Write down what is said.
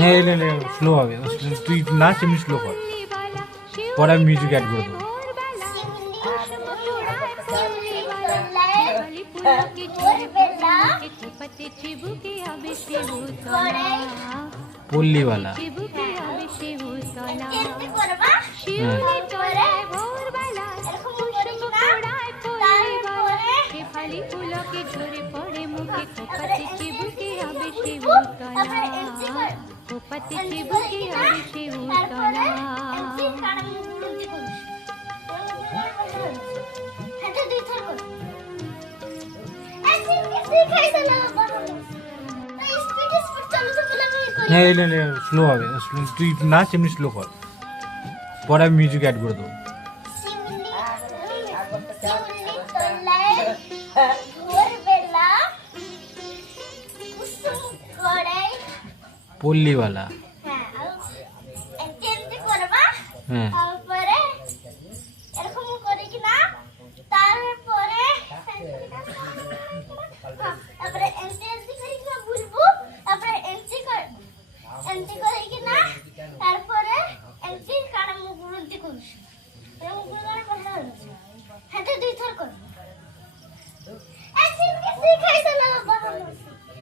হ্যাঁ স্লো হবে, তুই নাচ এমনি স্লো কর, পরে আমি মিউজিক অ্যাড করে দেবো। পল্লীবালা, হ্যাঁ হ্যাঁ স্লো হবে, তুই নাচ এমনি স্লো কর, পরে আমি মিউজিক অ্যাড করে দেবো। পল্লীবালা, হ্যাঁ তারপরে